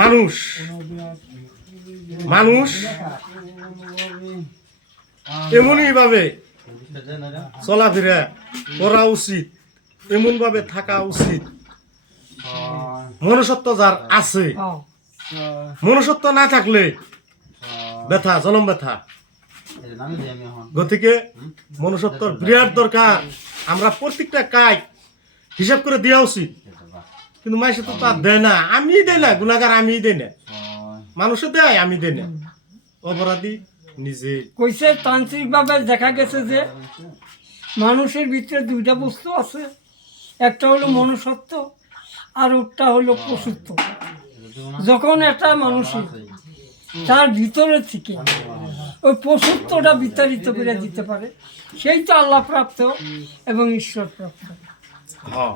মানুষ মানুষ এমনই ভাবে চলাফেরা করা উচিত, এমন ভাবে থাকা উচিত। মনুষ্যত্ব যার আছে, মনুষ্যত্ব না থাকলে ব্যথা, জনম ব্যথা। গতিকে মনুষ্যত্বর বিরাট দরকার। আমরা প্রত্যেকটা কাজ হিসাব করে দেওয়া উচিত, কিন্তু মানুষে তো তার দেয় না। আমি দেয় না, গুণাগার আমি দেয় না, মানুষে দেয়, আমি দেয় না। অপরাধী নিজে। কইছে তান্ত্রিক ভাবে দেখা গেছে যে মানুষের ভিতরে দুইটা বস্তু আছে, একটা হলো মনুষ্যত্ব আর একটা হলো পশুত্ব। যখন একটা মানুষের তার ভিতরে থেকে ওই পশুত্বটা বিতাড়িত করে দিতে পারে, সেই তো আল্লাহ প্রাপ্ত এবং ঈশ্বর প্রাপ্ত। হ্যাঁ।